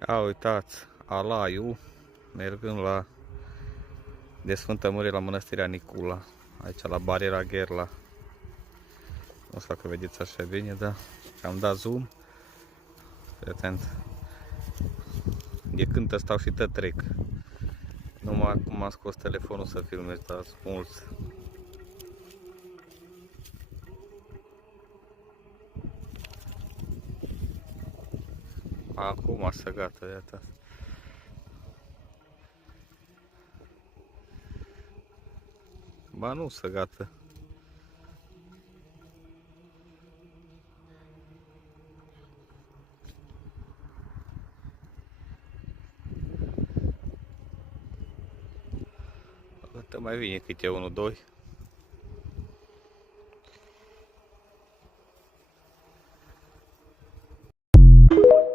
Ia uitați, Alaiu, mergând la de Sfântă Mărie la Mănăstirea Nicula, aici la bariera Gherla. Nu știu dacă vedeți așa bine, dar am dat zoom. Fii atent. De când stau și trec. Numai acum am scos telefonul să filmez, dar sunt mulți. Acum să gata, iată. Ba nu să gata. Mai vine câte unul, doi.